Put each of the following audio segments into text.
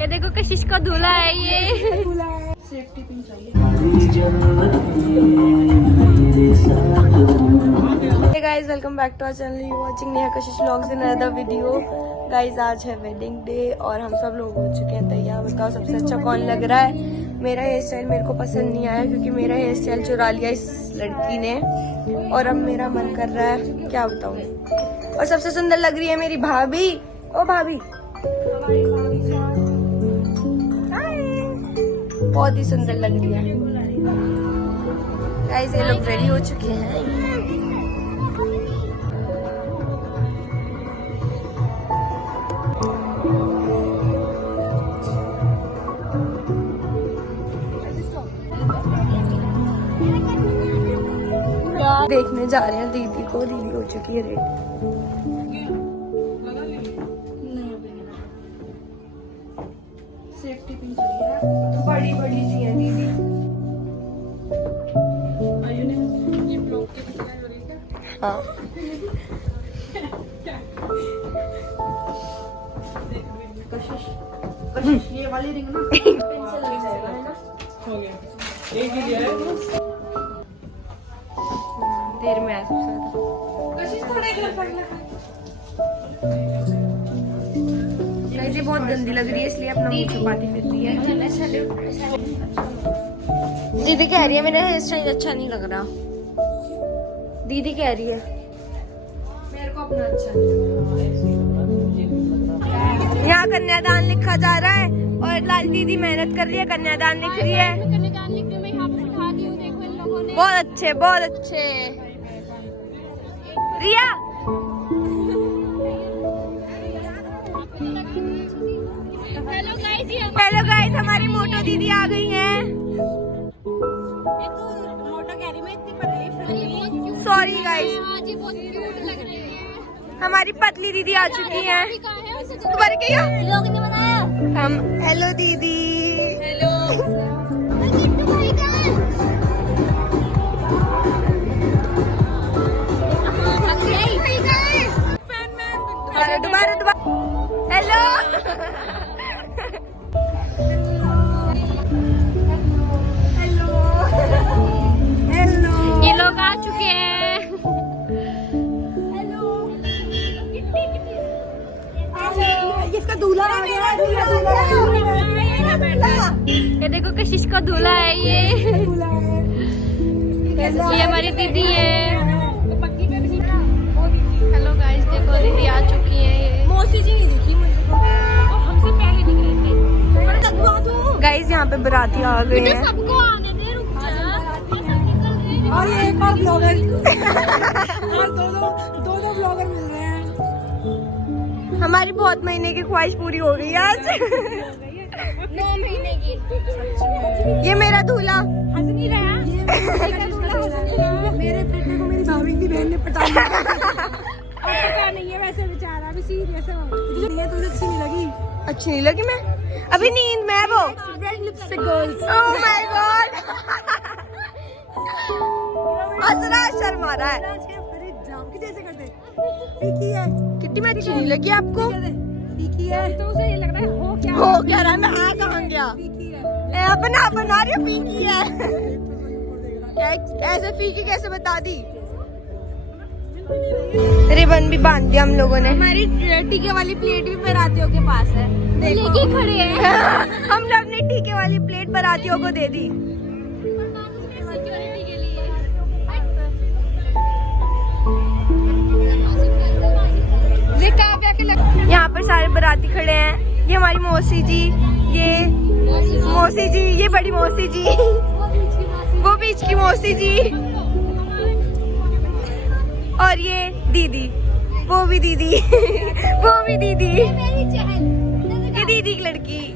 ये देखो कशिश का दूल्हा है ये। सेफ्टी पिन चाहिए। Hey guys, welcome back to our channel. You watching Neha Kashish vlogs in another video. Guys, आज है वेडिंग डे और हम सब लोग हो चुके हैं तैयार। बताओ सबसे अच्छा कौन लग रहा है? मेरा हेयर स्टाइल मेरे को पसंद नहीं आया क्योंकि मेरा हेयर स्टाइल चुरा लिया इस लड़की ने और अब मेरा मन कर रहा है क्या बताऊँ। और सबसे सुंदर लग रही है मेरी भाभी। ओ भाभी, बहुत ही सुंदर लग रही है। गाइस, ये लोग रेडी हो चुके हैं। देखने जा रहे हैं दीदी को। दीदी हो चुकी है रेडी। सेफ्टी पिन चाहिए। बड़ी बड़ी सी है दीदी। ये ब्लॉक के पीछे हो रही है। हाँ, कशिश ये वाली रिंग ना पिन से लग जाएगा है ना। हो गया, एक ही है। देर में आया सबसे ज्यादा। कशिश थोड़ा इधर पड़ लगा। ये बहुत गंदी लग रही है इसलिए अपना मुंह छुपाती फिरती है। दीदी कह रही है मेरा हेयर स्टाइल अच्छा नहीं लग रहा। दीदी कह रही है मेरे को अपना अच्छा नहीं लग रहा। यहाँ कन्यादान लिखा जा रहा है और लाल दीदी मेहनत कर रही है, कन्यादान लिख रही है। कन्यादान लिख रही हूँ मैं, यहाँ पे बिठा दी हूँ। देखो इन लोगों ने। बहुत अच्छे, बहुत अच्छे। रिया, हेलो गाइस, ये हेलो गाइस, हमारी मोटो दीदी आ गई हैं। मोटा कह रही मैं इतनी पतली फिर। सॉरी गाइस, आज ये बहुत क्यूट लग रही है। हमारी पतली दीदी आ चुकी हैं। कहाँ है उसे? ऊपर क्या लोग ने बनाया। हम। हेलो दीदी। हेलो। किट्टू भाई कहाँ है? भाई कहाँ है? दोबारा दोबारा दोबारा। हेलो। हेलो। ये लोग आ चुके हैं। इसका दूल्हा आ गया। ये देखो कशिश का दूल्हा है ये हमारी दीदी है। हेलो गाइस, देखो दीदी आ चुकी है। ये मौसी जी नहीं दिखी मुझे तो। हमसे पहले निकली थी। गाइस, यहाँ पे बाराती आ गए हैं। सबको आने दे, रुक जा। और ये एक और ब्लॉगर। और दो ब्लॉगर मिल रहे हैं। हमारी बहुत महीने की ख्वाहिश पूरी हो गई आज। 9 महीने की। ये मेरा दूल्हा। हंस नहीं रहा। मेरे बेटे को मेरी भाभी की बहन ने पटा लिया। पता नहीं है वैसे बेचारा अभी सीरियस है। ये तुझे अच्छी नहीं लगी? अच्छी नहीं लगी? मैं अभी नींद में है वो। Lipstick girls. Oh my god. असरा शर्मा रहा है। अरे जाम की जैसे करते। फीकी है। कितनी में अच्छी नहीं लगी आपको? फीकी है। तो उसे ये लग रहा है हो क्या। हो क्या रहा है? मैं आ कहाँ गया? फीकी है। अपना बना रही हूँ फीकी है। ऐसे फीकी कैसे बता दी? रिबन भी बांध दिया हम लोगों ने। हमारी टीके वाली प्लेट भी बारातियों के पास है। लेके खड़े हैं। हमने अपनी टीके वाली प्लेट बारातियों को दे दी। सिक्योरिटी के लिए। यहाँ पर सारे बाराती खड़े हैं। ये हमारी मौसी जी, ये मौसी जी, ये बड़ी मौसी जी, वो बीच की मौसी जी, और ये दीदी, वो भी दीदी, वो भी दीदी, ये दीदी की लड़की।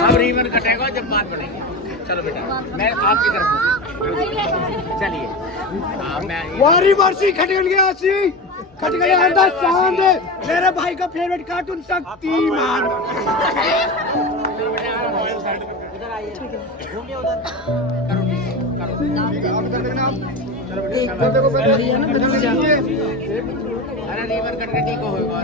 अब रिबन कटेगा जब बात बढ़ेगी। चलो बेटा मैं आपकी तरफ चलिए। वारी वर्षी खट गया सी खट गया अंदर चांद मेरे भाई का फेवरेट कार्टून शक्तिमान। अरे रिबन कट के ठीक होगा।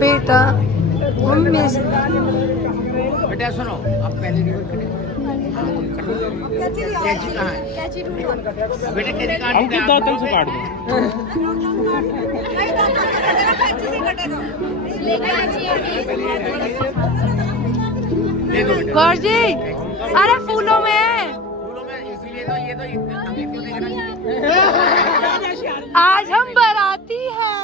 बेटा मम्मी से बेटा सुनो अब पहले रिबन कटे। कैची कहाँ है? बेटा कैची काट दो। दांतों से काट दो। ले दो बेटा। गौरजी अरे फूलों में फूलों में इसीलिए तो ये तो अंगली क्यों देख रही है? आज हम बाराती हैं।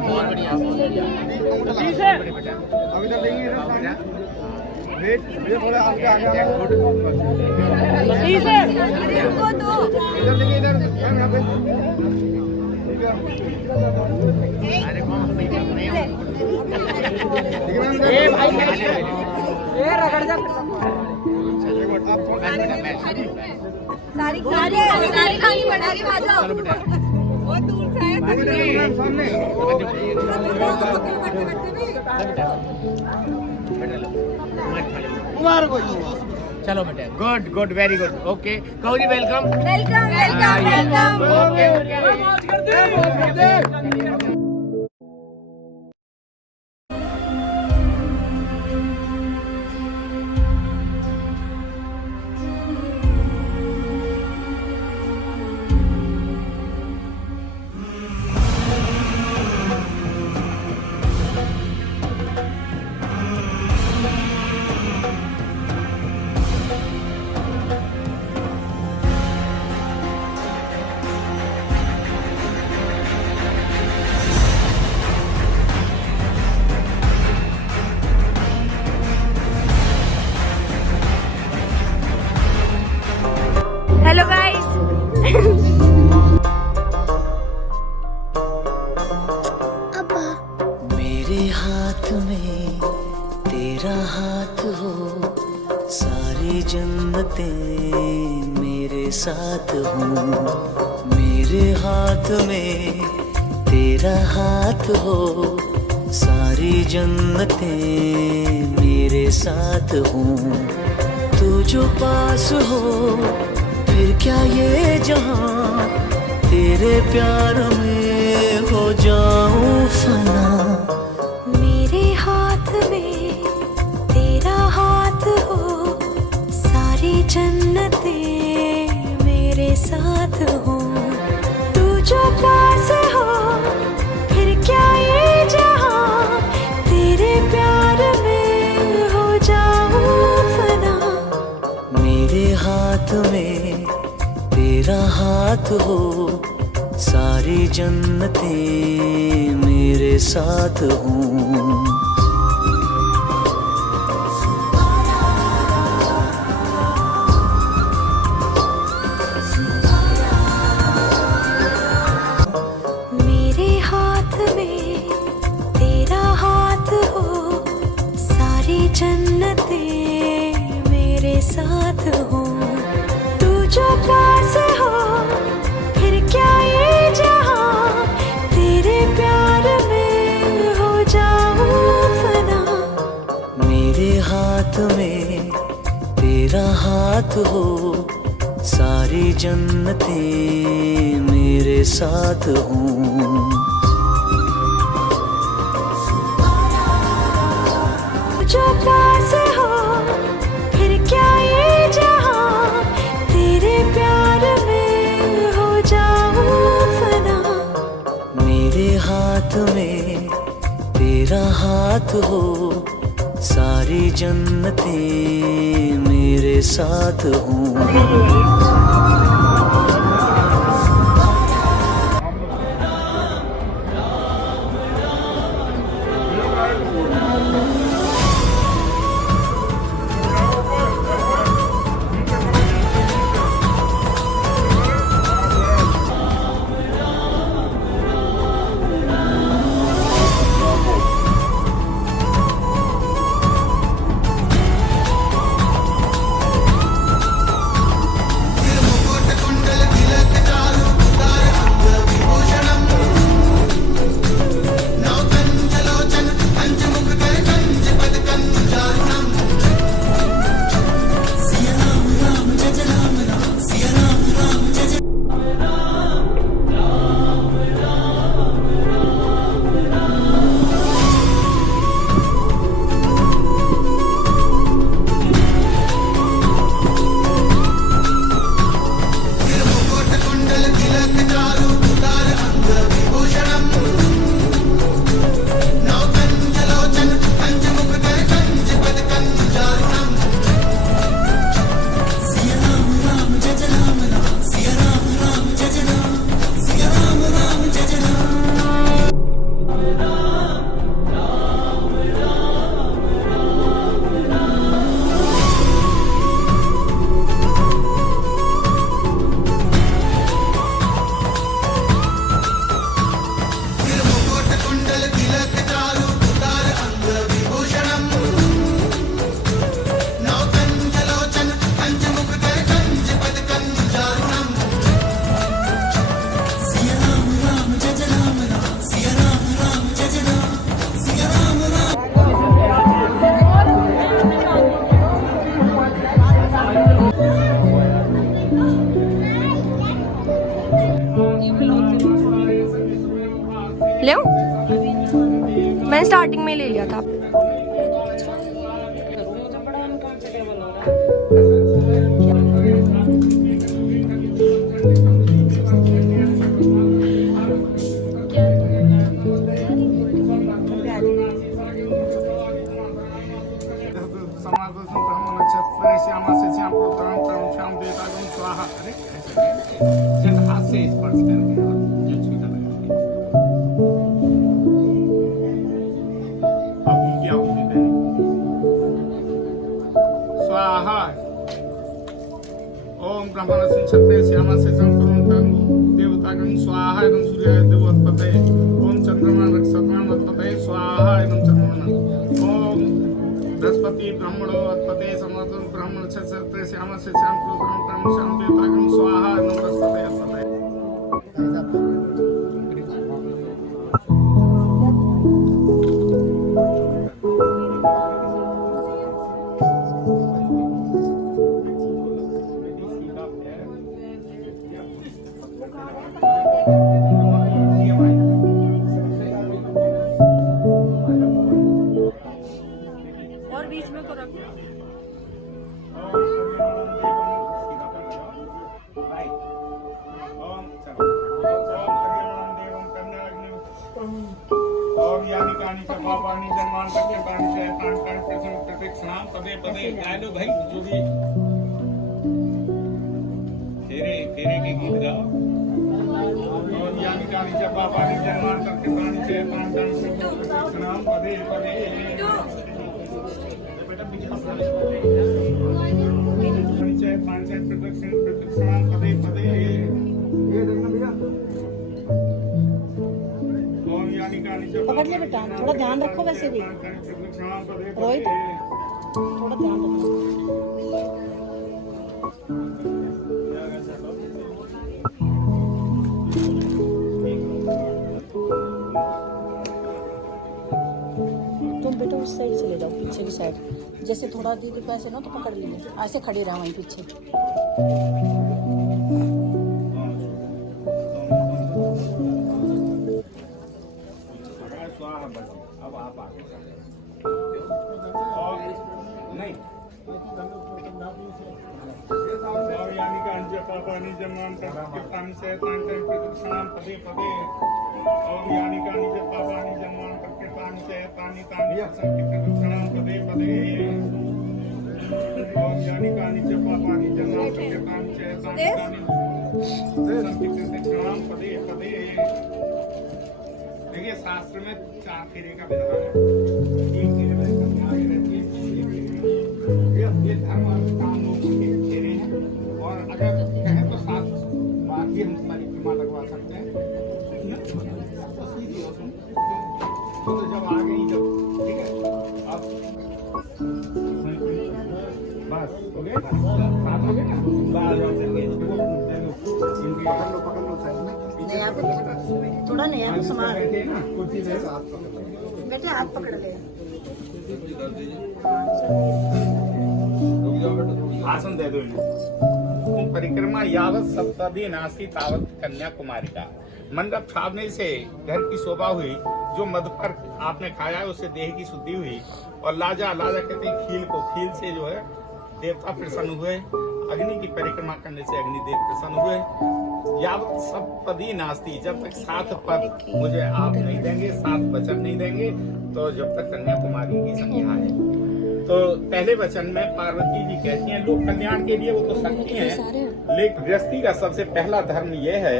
बहुत बढ़िया। अभी तक देंगे वेट ये थोड़ा आगे आगे आगे इधर देखिए इधर मैम यहाँ पे ठीक है। अरे कौन ठीक है मैम ये भाई ये रगड़ जा आप सारी खानी पड़ा के बाद चलो बेटा बहुत दूर से है। मैम सामने कुमार को चलो बेटा good good very good okay कहो जी welcome welcome welcome welcome. Okay hello guys मेरे हाथ में तेरा हाथ हो सारी जन्नतें मेरे साथ हो। मेरे हाथ में तेरा हाथ हो सारी जन्नतें मेरे साथ हो। तू जो पास हो फिर क्या ये जहां तेरे प्यार में हो जाऊं फना। मेरे हाथ में तेरा हाथ हो सारी जन्नतें मेरे साथ हो। तू जो पास हो फिर क्या ये जहां तेरे प्यार में हो जाऊं फना। मेरे हाथ में तेरा हाथ हो सारी जन्नतें मेरे साथ हों। मेरे हाथ में तेरा हाथ हो सारी जन्नतें मेरे साथ हो। तू जो पास हो फिर क्या ये जहां तेरे प्यार में हो जाऊं में तेरा हाथ हो, सारी जन्नतें मेरे साथ हों। जो पास हो फिर क्या ये जहां, तेरे प्यार में हो जाऊं फना। मेरे हाथ में तेरा हाथ हो, सारी जन्नतें मेरे साथ हों। ले मैंने स्टार्टिंग में ले लिया था। स्वाहा। ओम ब्रह्मण से छत्रे श्यामा से संपूर्ण देवतागण स्वाहा एवं सूर्याय देवोत्पते। ओम चंद्रमा नक्षत्रमत्पते स्वाहा एवं चंद्रमा। ओम बृहस्पति ब्रह्मणोत्पते समर्थन ब्रह्मण से छत्रे श्यामा से संपूर्ण श्याम देवतागण स्वाहा एवं बृहस्पति उत्पते। और बीच में को रख ओम यानी कानी च पापानि जन्मांतरे पानि च प्राण प्राण प्रथम प्रतीक्षाम पदे पदे गा लो भाई जो भी फेरे फेरे के गीत गाओ। ओम यानी कानी च पापानि जन्मांतरे पानि च प्राण प्राण प्रतीक्षाम पदे पदे बेटा पीछे पानि च प्राण प्राण प्रतीक्षाम पदे पदे ये देखना भैया। पकड़ ले बेटा, थोड़ा ध्यान रखो वैसे भी रोहित, थोड़ा ध्यान रखो। तुम बेटा उस साइड चले जाओ, पीछे की साइड जैसे थोड़ा दीदी को ऐसे ना तो पकड़ लिए, ऐसे खड़े रहा वहीं पीछे। अब आप आगे नहीं यानी कि अंज पापानी जमान करके पानी से तान कर प्रदक्षिणाम पदे पदे और यानी कि अंज पापानी जमान करके पानी से तानी तानी सबकी प्रदक्षिणाम पदे पदे और यानी कि अंज पापानी जमान करके पानी से तानी तानी सबकी प्रदक्षिणाम पदे पदे। देखिए शास्त्र में 4 फेरे का विधान है। 3 फेरे में कन्या आगे रहती है, 1 फेरे में ये धर्म और काम लोगों के फेरे हैं। और अगर कहें तो 7 बार भी हम परिक्रमा लगवा सकते हैं। तो सीधी हो तुम तो जब आ गई जब ठीक है अब बस हो गए 7 हो गए ना बाहर जाओ पकड़ लो साइड में नया थोड़ा नया तो सामान कुर्सी से बेटे हाथ पकड़ ले। आसन दे दो इन्हें। परिक्रमा यावत सप्तदी नास्ती तावत कन्याकुमारी का मंडप छावने से घर की शोभा हुई। जो मद पर आपने खाया उससे देह की शुद्धि हुई। और लाजा लाजा कहते हैं खील को, खील से जो है देवता प्रसन्न हुए। अग्नि की परिक्रमा करने से अग्निदेव प्रसन्न हुए। यावत सब पदी नास्ती, जब तक 7 पद मुझे आप नहीं देंगे, 7 वचन नहीं देंगे, तो जब तक कन्याकुमारी की संज्ञा है। तो पहले वचन में पार्वती जी कहती हैं लोक कल्याण के लिए वो तो शक्ति हैं, लेकिन गृहस्थी का सबसे पहला धर्म ये है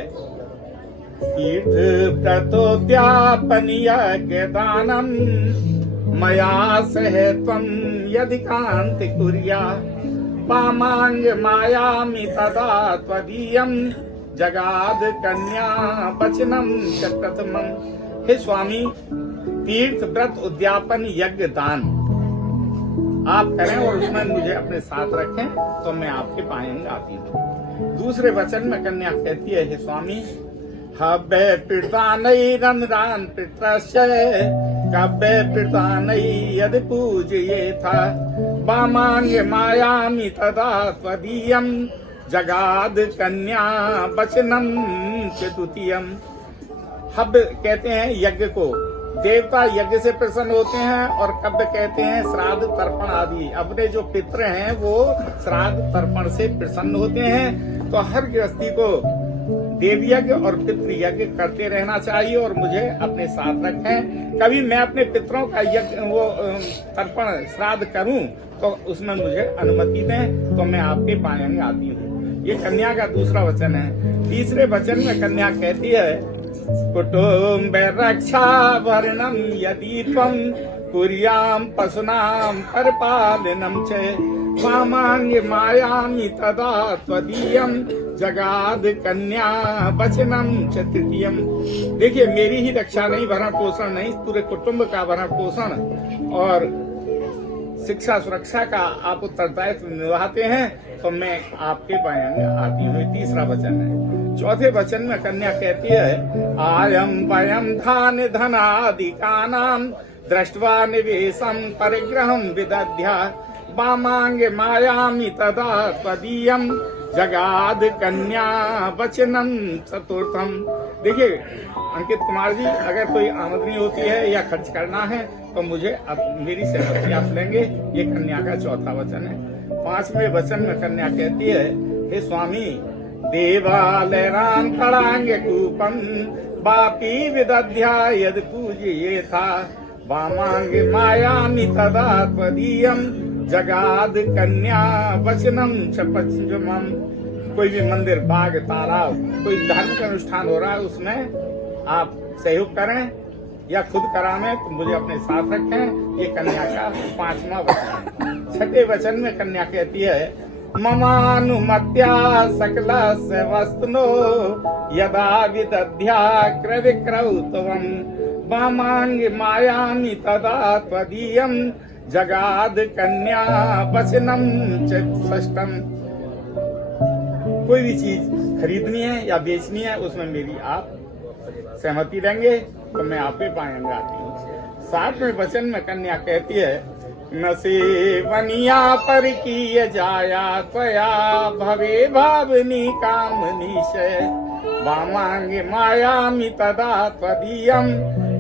तीर्थ प्रतोद्यापन यज्ञ दानम मया सह त्वं यदि कांति कुर्या पामांग मायामि तदा त्वदीयं जगाद कन्या वचनम च प्रथमम। हे स्वामी, तीर्थ व्रत उद्यापन यज्ञ दान आप करें और उसमें मुझे अपने साथ रखें तो मैं आपके पाएंगे आती हूँ। दूसरे वचन में कन्या कहती है हे स्वामी, हब्बे पितानैरन्रान् पितरस्य कब्बे पितानै यदि पूजये था वामांग मायामि तदा त्वदीयं जगाद कन्या वचनम चतुर्थीयम। हब कहते हैं यज्ञ को, देवता यज्ञ से प्रसन्न होते हैं। और कब्ब कहते हैं श्राद्ध तर्पण आदि। अपने जो पितृ हैं वो श्राद्ध तर्पण से प्रसन्न होते हैं। तो हर गृहस्थी को देव यज्ञ और पितृ यज्ञ करते रहना चाहिए और मुझे अपने साथ रखें। कभी मैं अपने पितरों का यज्ञ वो तर्पण श्राद्ध करूं तो उसमें मुझे अनुमति दें तो मैं आपके पाएंगे आती हूँ। ये कन्या का दूसरा वचन है। तीसरे वचन में कन्या कहती है कुटुम्ब रक्षा वर्णम यदि त्वं कुर्याम पशूनां परिपालनम च वामांग मायामि तदा त्वदीयं जगाद कन्या वचनम च तृतीयम। देखिए मेरी ही रक्षा नहीं, भरण पोषण नहीं, पूरे कुटुंब का भरण पोषण और शिक्षा सुरक्षा का आप उत्तरदायित्व निभाते हैं तो मैं आपके पाएंगे आती हूँ। तीसरा वचन है। चौथे वचन में कन्या कहती है आयम वयम धान धनादिकानां दृष्ट्वा निवेशम परिग्रहम विदध्या वामांग मायामि तदा त्वदीयं जगाद कन्या वचनम चतुर्थम। देखिए अंकित कुमार जी, अगर कोई आमदनी होती है या खर्च करना है तो मुझे अब मेरी सहमति आप लेंगे। ये कन्या का चौथा वचन है। 5वें वचन में कन्या कहती है हे स्वामी, देवालयान् तडांग कूपम बापी विदध्या यद पूज्ये था वामांग मायामि तदा त्वदीयं जगाद कन्या वचनम च पंचमम। कोई भी मंदिर, बाग, तालाब, कोई धर्म का अनुष्ठान हो रहा है उसमें आप सहयोग करें या खुद करावें तो मुझे अपने साथ रखें। ये कन्या का 5वां वचन है। 6ठे वचन में कन्या कहती है ममानुमत्या सकलस्य वस्तुनो यदा विदध्या क्रविक्रौ त्वं वामांग मायामि तदा त्वदीयं जगाद कन्या वचनम च षष्ठम। कोई भी चीज खरीदनी है या बेचनी है उसमें मेरी आप सहमति देंगे तो मैं आपके पाएंगे आती हूँ। 7वें वचन में कन्या कहती है न सेवनिया पर किय जाया त्वया भवे भावनी कामनीशय वामांगे मायामि तदा त्वदीयम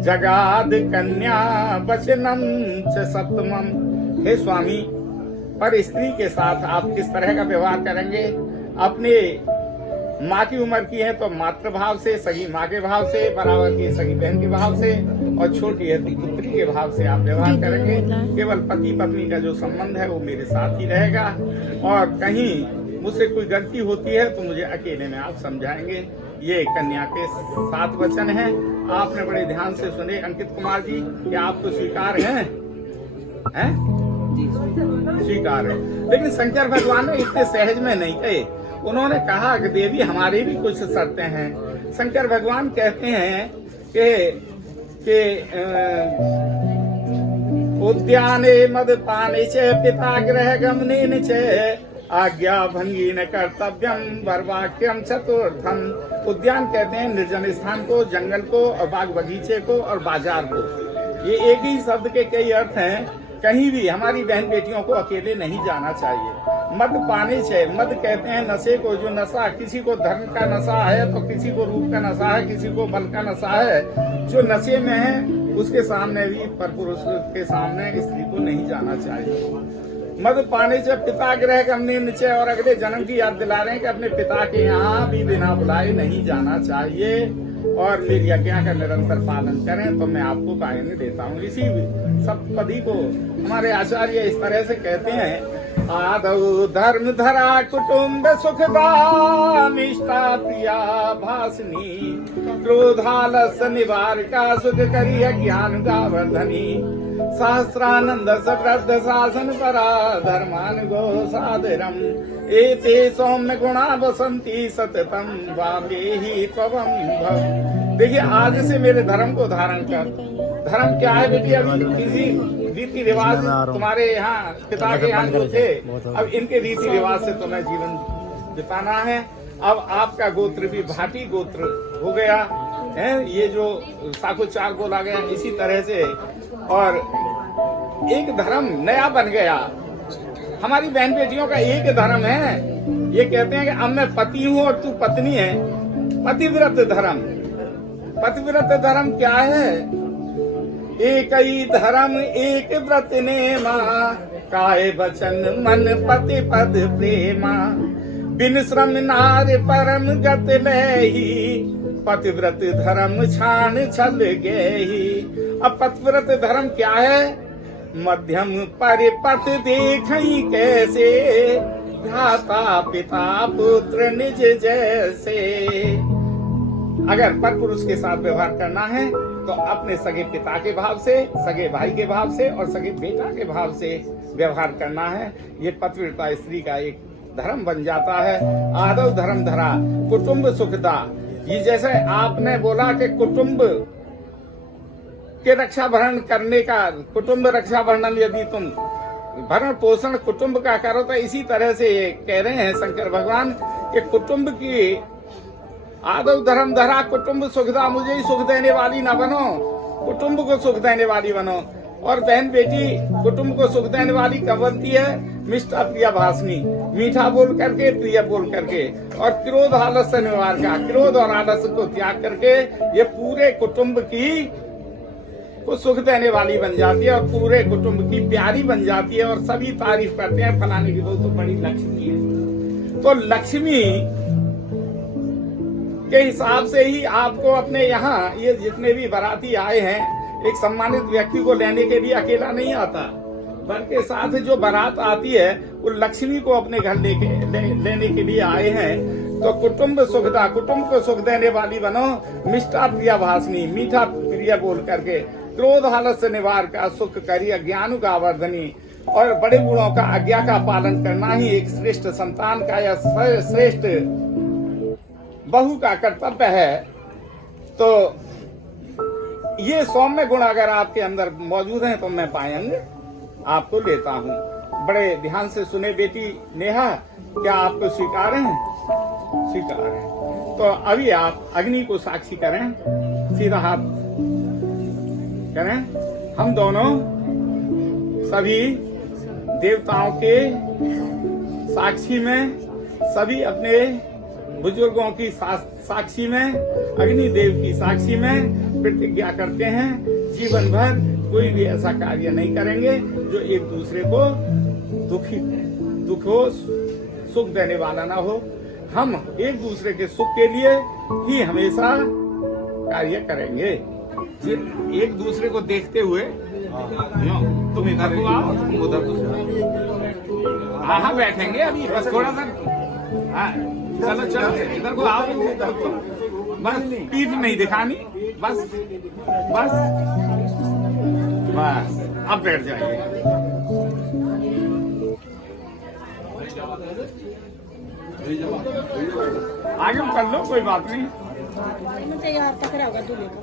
जगाद कन्या वचनम च सप्तमम। हे स्वामी, पर स्त्री के साथ आप किस तरह का व्यवहार करेंगे? अपने माँ की उम्र की है तो मातृभाव से, सगी माँ के भाव से, बराबर की सगी बहन के भाव से, और छोटी है तो पुत्री के भाव से आप व्यवहार करेंगे। केवल पति पत्नी का जो संबंध है वो मेरे साथ ही रहेगा, और कहीं मुझसे कोई गलती होती है तो मुझे अकेले में आप समझाएंगे। ये कन्या के 7 वचन हैं। आपने बड़े ध्यान से सुने। अंकित कुमार जी, क्या आपको स्वीकार है? स्वीकार है। लेकिन शंकर भगवान ने इतने सहज में नहीं कहे। उन्होंने कहा कि देवी हमारी भी कुछ शर्तें हैं। शंकर भगवान कहते हैं कि उद्याने मदपाने च पिताग्रह गमनेन च आज्ञा भंगी न कर्तव्यम वरवाक्यम चतुर्थम। उद्यान कहते हैं निर्जन स्थान को, जंगल को, और बाग बगीचे को, और बाजार को। ये एक ही शब्द के कई अर्थ हैं। कहीं भी हमारी बहन बेटियों को अकेले नहीं जाना चाहिए। मद पाने से, मद कहते हैं नशे को। जो नशा, किसी को धर्म का नशा है तो किसी को रूप का नशा है, किसी को बल का नशा है। जो नशे में है उसके सामने भी, पर पुरुष के सामने स्त्री को नहीं जाना चाहिए। मद पाने से पिताग्रह गमने नीचे, और अगले जन्म की याद दिला रहे हैं कि अपने पिता के यहाँ भी बिना बुलाए नहीं जाना चाहिए, और मेरी आज्ञा का निरंतर पालन करें तो मैं आपको कायने देता हूँ। इसी सप्तपदी को हमारे आचार्य इस तरह से कहते हैं। आदौ धर्म धरा कुटुम्ब सुखदा निष्ठा प्रिया भासनी क्रोधालस निवारका सुख करिय ज्ञान गावर्धनी सहस्रानंद सप्रद्ध शासन परा धर्मान गो सादरम एते सौम्य गुणा बसंती सततम वामेहि त्वं भव। देखिए, आज से मेरे धर्म को धारण कर। धर्म क्या है बेटी? अभी किसी रीति रिवाज तुम्हारे यहाँ पिता के यहाँ जो थे, अब इनके रीति रिवाज से तुम्हें जीवन बिताना है। अब आपका गोत्र भी भाटी गोत्र हो गया है। ये जो साकुचार बोला गया इसी तरह से, और एक धर्म नया बन गया। हमारी बहन बेटियों का एक धर्म है। ये कहते हैं कि अब मैं पति हूँ और तू पत्नी है। पतिव्रत धर्म। पतिव्रत धर्म क्या है? एक ही धर्म एक व्रत ने माँ काय वचन मन पति पद प्रेमा बिन श्रम नार परम गत लही पतिव्रत धर्म छान छल गही। अब पतिव्रत धर्म क्या है? मध्यम परिपथ देखई कैसे भ्राता पिता पुत्र निज जैसे। अगर पर पुरुष के साथ व्यवहार करना है तो अपने सगे पिता के भाव से, सगे भाई के भाव से, और सगे बेटा के भाव से व्यवहार करना है। ये पतिव्रता स्त्री का एक धर्म बन जाता है। आदौ धर्म धरा कुटुंब सुखदा। ये जैसे आपने बोला कि कुटुंब के रक्षा भरण करने का, कुटुंब रक्षा भरण यदि तुम भरण पोषण कुटुंब का करो, तो इसी तरह से ये कह रहे हैं शंकर भगवान कि कुटुंब की आदौ धर्म धरा कुटुंब सुखदा। मुझे ही सुख देने वाली ना बनो, कुटुंब को सुख देने वाली बनो। और बहन बेटी कुटुंब को सुख देने वाली कब बनती है? मिष्ठा प्रिया भाषणी, मीठा बोल करके, प्रिय बोल करके। और क्रोध आलस्य निवार का, क्रोध और आलस्य को त्याग करके ये पूरे कुटुंब की को सुख देने वाली बन जाती है, और पूरे कुटुंब की प्यारी बन जाती है। और सभी तारीफ करते हैं फलाने की तो बड़ी लक्ष्मी है। तो लक्ष्मी के हिसाब से ही आपको अपने यहाँ ये जितने भी बाराती आए हैं, एक सम्मानित व्यक्ति को लेने के लिए अकेला नहीं आता, बल्कि साथ जो बारात आती है वो लक्ष्मी को अपने घर लेने के लिए आए हैं। तो कुटुंब सुखदा, कुटुंब को सुख देने वाली बनो। मिष्ठा प्रिया भाषणी, मीठा प्रिय बोल करके। क्रोध आलस्य निवार का, सुख करिय ज्ञान का वर्धनी। और बड़े बूढ़ों का आज्ञा का पालन करना ही एक श्रेष्ठ संतान का या श्रेष्ठ बहू का कर्तव्य है। तो ये सौम्य गुण अगर आपके अंदर मौजूद हैं तो मैं पायंग आपको लेता हूँ। बड़े ध्यान से सुने बेटी नेहा, क्या आपको स्वीकार है? स्वीकार है। तो अभी आप अग्नि को साक्षी करें, सीधा हाथ करें। हम दोनों सभी देवताओं के साक्षी में, सभी अपने बुजुर्गों की साक्षी में, अग्निदेव की साक्षी में प्रतिज्ञा करते हैं जीवन भर कोई भी ऐसा कार्य नहीं करेंगे जो एक दूसरे को दुख हो, सुख देने वाला ना हो। हम एक दूसरे के सुख के लिए ही हमेशा कार्य करेंगे। एक दूसरे को देखते हुए तुम इधर को आओ, तुम उधर को। हाँ बैठेंगे अभी, बस थोड़ा सा। हाँ चलो चलो, इधर को आओ, इधर को। बस पीठ नहीं दिखानी, बस बस बस। अब बैठ जाइए। आगे कर लो, कोई बात नहीं। मुझे यार पकड़ा होगा दूल्हे को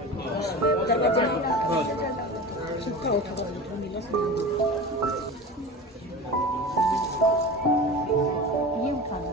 दरवाजे सूखा उठा ये उठाना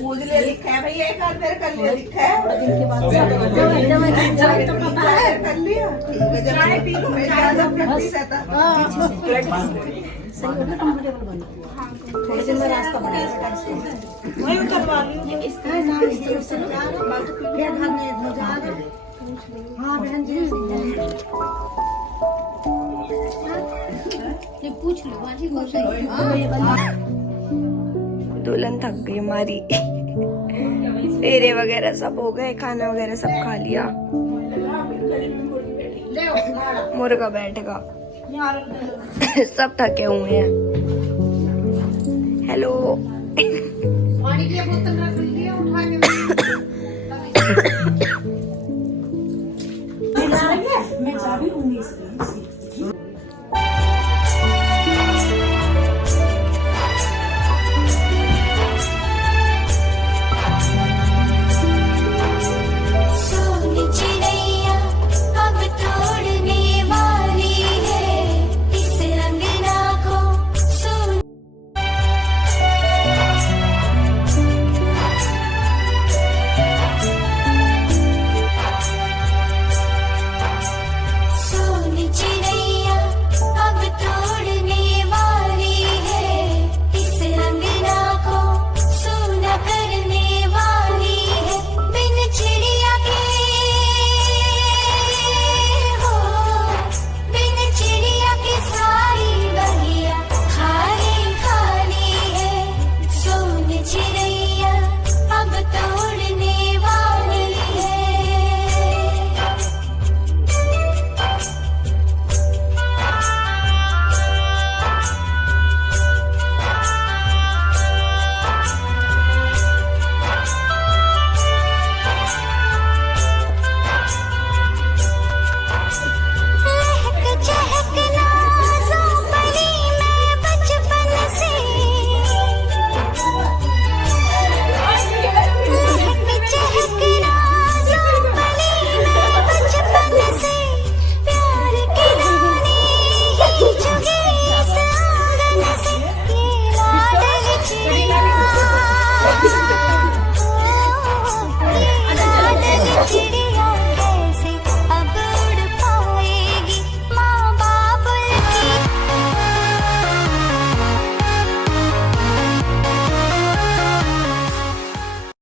पूजले लिखा है भैया, एक आध बार कर लिया, लिखा है इनके बाद तो पता है, कर लिया। चाय पी लो, मैं ज्यादा प्रैक्टिस है कंफर्टेबल बनो। थोड़ी देर में रास्ता बना वही उतरवा ली इसका नाम फिर घर में मजा आ गई। हाँ बहन जी ये पूछ लो बाजी को सही। दुल्हन थक गई हमारी। फेरे वगैरह सब हो गए, खाना वगैरह सब खा लिया। मुर्गा बैठेगा। सब थके हुए हैं। हेलो पानी की बोतल रख लिया उठा के। मैं चाबी लूंगी इसकी।